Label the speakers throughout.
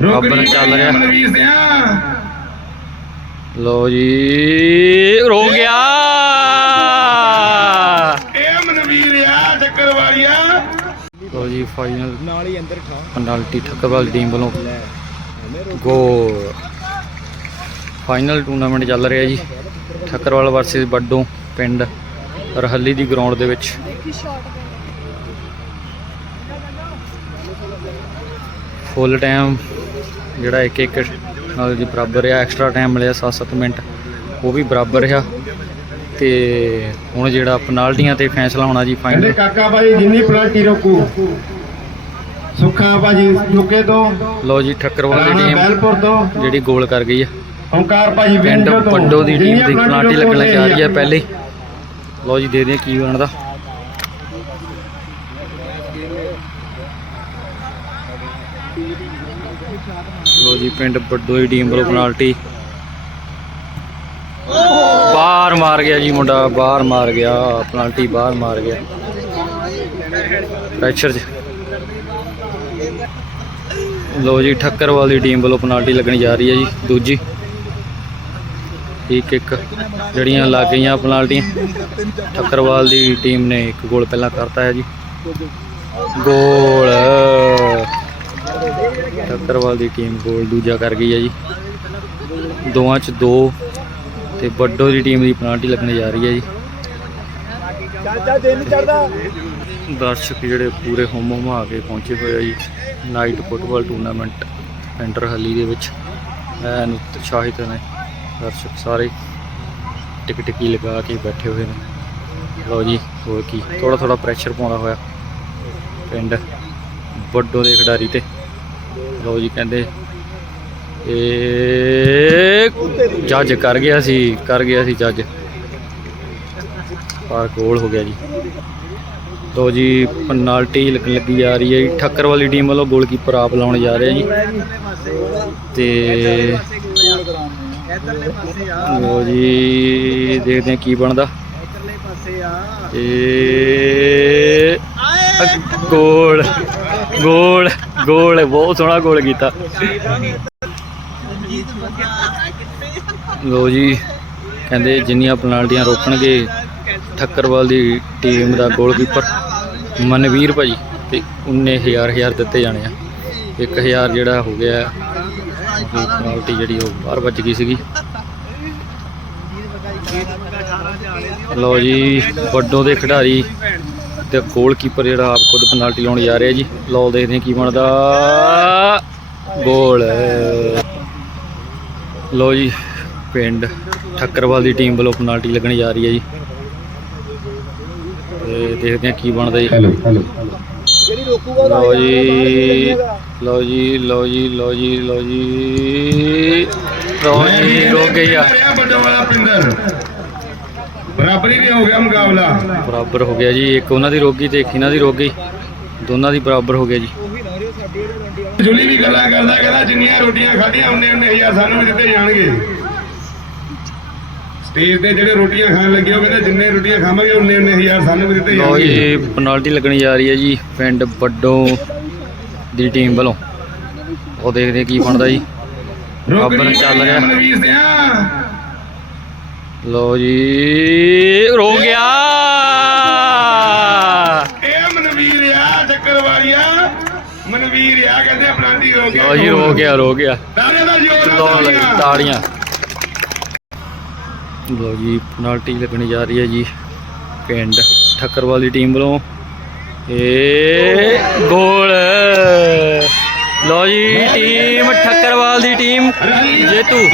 Speaker 1: ਬਰਾਬਰ ਚੱਲ ਰਿਹਾ।
Speaker 2: ਮਨਵੀਰ
Speaker 1: ਲੋ ਜੀ ਰੋ ਗਿਆ।
Speaker 2: ਇਹ ਮਨਵੀਰ ਆ ਚੱਕਰ ਵਾਲੀਆ।
Speaker 1: ਲੋ ਜੀ ਫਾਈਨਲ
Speaker 3: ਨਾਲ ਹੀ ਅੰਦਰ ਠਾ
Speaker 1: ਪੈਨਲਟੀ ਠੱਕਰਵਾਲ ਦੀ ਟੀਮ ਵੱਲੋਂ ਗੋਲ ਫਾਈਨਲ ਟੂਰਨਾਮੈਂਟ ਚੱਲ ਰਿਹਾ ਜੀ। ਠੱਕਰਵਾਲ ਵਰਸਸ ਬੱਡੋ ਪਿੰਡ ਰਹੱਲੀ ਦੀ ਗਰਾਊਂਡ ਦੇ ਵਿੱਚ। ਫੁੱਲ ਟਾਈਮ ਜਿਹੜਾ ਇੱਕ ਇੱਕ ਨਾਲ ਜੀ ਬਰਾਬਰ ਆ ਐਕਸਟਰਾ ਟਾਈਮ ਮਿਲਿਆ 7-7 ਮਿੰਟ ਉਹ ਵੀ ਬਰਾਬਰ ਆ। ਤੇ ਹੁਣ ਜਿਹੜਾ ਪਨਾਲਟੀਆਂ ਤੇ ਫੈਸਲਾ ਹੋਣਾ ਜੀ
Speaker 2: ਕਹਿੰਦੇ
Speaker 1: ਫਾਈਨਲ
Speaker 2: ਕਾਕਾ ਭਾਈ ਜਿੰਨੀ ਪਲਾਂਟੀ ਰੋਕੂ? ਸੁੱਖਾ ਭਾਜੀ ਲੁਕੇ ਤੋਂ।
Speaker 1: ਲੋ ਜੀ ਠੱਕਰਵਾਲ ਦੀ ਟੀਮ ਜਿਹੜੀ ਗੋਲ ਕਰ ਗਈ ਆ।
Speaker 2: ਓਂਕਾਰ ਭਾਜੀ ਵਿੰਡੋ ਤੋਂ।
Speaker 1: ਪੰਡੋ ਦੀ ਟੀਮ ਦੀ
Speaker 2: ਰੋਕੂ
Speaker 1: ਲੱਗਣ ਜਾ ਰਹੀ
Speaker 2: ਲਈ
Speaker 1: ਪਹਿਲੇ। ਲਓ ਜੀ ਦੇ ਦੇ ਕੀ ਬਣਦਾ। ਲਓ ਜੀ, ਪਿੰਡ ਪੰਡੋ ਟੀਮ ਵੱਲੋਂ ਪਨਾਲਟੀ ਬਾਹਰ ਮਾਰ ਗਿਆ ਜੀ ਮੁੰਡਾ, ਬਾਹਰ ਮਾਰ ਗਿਆ ਪਨਾਲਟੀ ਬਾਹਰ ਮਾਰ ਗਿਆ। ਪ੍ਰੈਸ਼ਰ 'ਚ। ਲਓ ਜੀ, ਠੱਕਰਵਾਲ ਦੀ ਟੀਮ ਵੱਲੋਂ ਪਨਾਲਟੀ ਲੱਗਣੀ ਜਾ ਰਹੀ ਹੈ ਜੀ, ਦੂਜੀ। ਇੱਕ ਇੱਕ, ਜਿਹੜੀਆਂ ਲੱਗ ਗਈਆਂ ਪਨਾਲਟੀਆਂ ਠੱਕਰਵਾਲ ਦੀ ਟੀਮ ਨੇ ਇੱਕ ਗੋਲ ਪਹਿਲਾਂ ਕਰਤਾ ਹੈ ਜੀ। ਗੋਲ ਠੱਕਰਵਾਲ ਦੀ ਟੀਮ ਗੋਲ ਦੂਜਾ ਕਰ ਗਈ ਹੈ ਜੀ। ਦੋਵਾਂ ਚ ਦੋ ਤੇ ਵੱਡੋ ਦੀ ਟੀਮ ਦੀ ਪਨਾਲਟੀ ਲੱਗਣ ਜਾ ਰਹੀ ਹੈ ਜੀ।
Speaker 3: ਚਾਚਾ ਦਿਨ ਚੜਦਾ
Speaker 1: ਦਰਸ਼ਕ ਜਿਹੜੇ ਪੂਰੇ ਹੁਮ ਹੁਮਾ ਕੇ ਪਹੁੰਚੇ ਹੋਏ ਆ ਜੀ ਨਾਈਟ ਫੁੱਟਬਾਲ ਟੂਰਨਾਮੈਂਟ ਪੈਂਟਰ ਹੱਲੀ ਦੇ ਵਿੱਚ। ਐਨ ਉਤਸ਼ਾਹਿਤ ਨੇ ਦਰਸ਼ਕ ਸਾਰੇ। ਟਿਕ ਟਿਕੀ ਲਗਾ ਕੇ ਬੈਠੇ ਹੋਏ ਨੇ। ਲਓ ਜੀ, ਹੋਰ ਕੀ। ਥੋੜਾ ਥੋੜਾ ਪ੍ਰੈਸ਼ਰ ਪਾਉਂਦਾ ਹੋਇਆ ਪਿੰਡ ਵੱਡੋ ਦੇ ਖਿਡਾਰੀ ਤੇ। ਲਓ ਜੀ ਕਹਿੰਦੇ। ਇਹ ਜੱਜ ਕਰ ਗਿਆ ਸੀ ਕਰ ਗਿਆ ਸੀ ਜੱਜ। ਪਰ ਗੋਲ ਹੋ ਗਿਆ ਜੀ। ਲੋ ਜੀ ਪੈਨਾਲਟੀ ਲੱਗਣ ਲੱਗੀ ਜਾ ਰਹੀ ਹੈ ਜੀ। ਠੱਕਰ ਵਾਲੀ ਟੀਮ ਵੱਲੋਂ ਗੋਲਕੀਪਰ ਆਪ ਲਾਉਣ ਜਾ ਰਿਹਾ ਜੀ। ਤੇ
Speaker 3: ਆ
Speaker 1: ਲੋ ਜੀ ਦੇਖਦੇ ਹਾਂ ਕੀ ਬਣਦਾ।
Speaker 3: ਇਧਰਲੇ ਪਾਸੇ ਆ
Speaker 1: ਤੇ ਗੋਲ ਗੋਲ ਗੋਲ, ਬਹੁਤ ਸੋਹਣਾ ਗੋਲ ਕੀਤਾ। ਲੋ ਜੀ, ਕਹਿੰਦੇ ਜਿੰਨੀਆਂ ਪੈਨਾਲਟੀਆਂ ਰੋਕਣਗੇ, ਠੱਕਰਵਾਲ ਦੀ ਟੀਮ ਦਾ ਗੋਲਕੀਪਰ ਮਨਵੀਰ ਭਾਜੀ ਤੇ 19000 ਹਜ਼ਾਰ ਦਿੱਤੇ ਜਾਣੇ ਆ। 1000 ਜਿਹੜਾ ਹੋ ਗਿਆ ਪੈਨਾਲਟੀ ਜਿਹੜੀ ਉਹ ਬਾਹਰ ਵੱਜ ਗਈ ਸੀਗੀ। ਲਓ ਜੀ, ਵੱਡੋ ਦੇ ਖਿਡਾਰੀ ਤੇ ਗੋਲਕੀਪਰ ਜਿਹੜਾ ਆਪ ਖੁਦ ਪੈਨਾਲਟੀ ਲਾਉਣ ਜਾ ਰਿਹਾ ਜੀ। ਲਓ ਦੇਖਦੇ ਹਾਂ ਕੀ ਬਣਦਾ। ਗੋਲ ਲਓ ਜੀ ਪਿੰਡ ਠੱਕਰਵਾਲ ਦੀ ਟੀਮ ਵੱਲੋਂ ਪੈਨਾਲਟੀ ਲੱਗਣ ਜਾ ਰਹੀ ਹੈ ਜੀ। ਤੇ ਦੇਖਦੇ ਹਾਂ ਕੀ ਬਣਦਾ ਜੀ।
Speaker 2: ਹੈਲੋ
Speaker 1: ਲਓ ਜੀ ਲਓ ਜੀ ਲਓ ਜੀ ਲਓ ਜੀ ਲਓ ਜੀ। ਲਓ ਜੀ ਰੁਕ ਗਈ ਆ।
Speaker 2: ਵੱਡਾ ਵਾਲਾ ਪਿੰਦਰ ਬਰਾਬਰੀ ਵੀ ਹੋ ਗਿਆ ਮੁਕਾਬਲਾ।
Speaker 1: ਬਰਾਬਰ ਹੋ ਗਿਆ ਜੀ ਇੱਕ ਉਹਨਾਂ ਦੀ ਰੋਗੀ ਤੇ ਇੱਕ ਇਹਨਾਂ ਦੀ ਰੋਗੀ। ਦੋਨਾਂ ਦੀ ਬਰਾਬਰ ਹੋ ਗਿਆ ਜੀ।
Speaker 2: ਜੁਲੀ ਵੀ ਗੱਲਾਂ ਕਰਦਾ ਕਹਿੰਦਾ ਜਿੰਨੀਆਂ ਰੋਟੀਆਂ ਖਾਧੀਆਂ ਉਹਨੇ ਉਹਨੇ ਹਜ਼ਾਰ ਸਾਨੂੰ ਵੀ ਦਿੱਤੇ ਜਾਣਗੇ। ਸਟੇਜ ਤੇ ਜਿਹੜੇ ਰੋਟੀਆਂ ਖਾਣ ਲੱਗੇ ਉਹ ਕਹਿੰਦਾ ਜਿੰਨੇ ਰੋਟੀਆਂ ਖਾਵਾਂਗੇ ਉਹਨੇ ਉਹਨੇ ਹਜ਼ਾਰ ਸਾਨੂੰ ਵੀ ਦਿੱਤੇ ਜਾਣਗੇ
Speaker 1: ਜੀ ਪੈਨਾਲਟੀ ਲੱਗਣੀ ਜਾ ਰਹੀ ਹੈ ਜੀ ਪਿੰਡ ਵੱਡੋ ਦੀ ਟੀਮ ਵੱਲੋਂ। ਉਹ ਦੇਖਦੇ ਕੀ ਬਣਦਾ ਜੀ। ਬਰਾਬਰ ਚੱਲ ਰਿਹਾ। ਲਓ ਜੀ ਰੋ ਗਿਆ।
Speaker 2: ਇਹ ਮਨਵੀਰ ਆ ਚੱਕਰ ਵਾਲੀਆ ਮਨਵੀਰ ਆ ਕਹਿੰਦੇ ਪਲਾਂਟੀ ਹੋ ਗਿਆ।
Speaker 1: ਲਓ ਜੀ ਰੋ ਗਿਆ ਰੋ ਗਿਆ।
Speaker 2: ਤਾਰੇ ਦਾ ਜੋਰ ਨਾਲ
Speaker 1: ਲੱਗੀ ਤਾੜੀਆਂ। ਲਓ ਜੀ ਪੈਨਾਲਟੀ ਲੱਗਣੀ ਜਾ ਰਹੀ ਹੈ ਜੀ ਪਿੰਡ ਠੱਕਰਵਾਲ ਦੀ ਟੀਮ ਵੱਲੋਂ। ਏ ਗੋਲ। ਲਓ ਜੀ ਟੀਮ ਠੱਕਰਵਾਲ ਦੀ ਟੀਮ ਜੇਤੂ।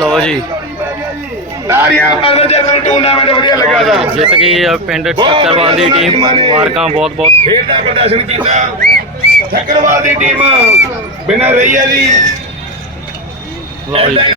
Speaker 1: ਲਓ ਜੀ।
Speaker 2: ਤਾਰੀਆਂ ਮਾਰੋ ਜਦੋਂ ਟੂਰਨਾਮੈਂਟ ਵਧੀਆ ਲੱਗਾ ਦਾ
Speaker 1: ਜਿੱਤ ਗਈ ਆ ਪਿੰਡ ਠੱਕਰਵਾਲ ਦੀ ਟੀਮ ਮਾਰਕਾਂ ਬਹੁਤ ਬਹੁਤ।
Speaker 2: ਖੇਡ ਦਾ ਪ੍ਰਦਰਸ਼ਨ ਕੀਤਾ। ਠੱਕਰਵਾਲ ਦੀ ਟੀਮ ਬਿਨਾਂ ਰਹੀ ਹੈ ਜੀ।
Speaker 1: ਲਓ ਜੀ।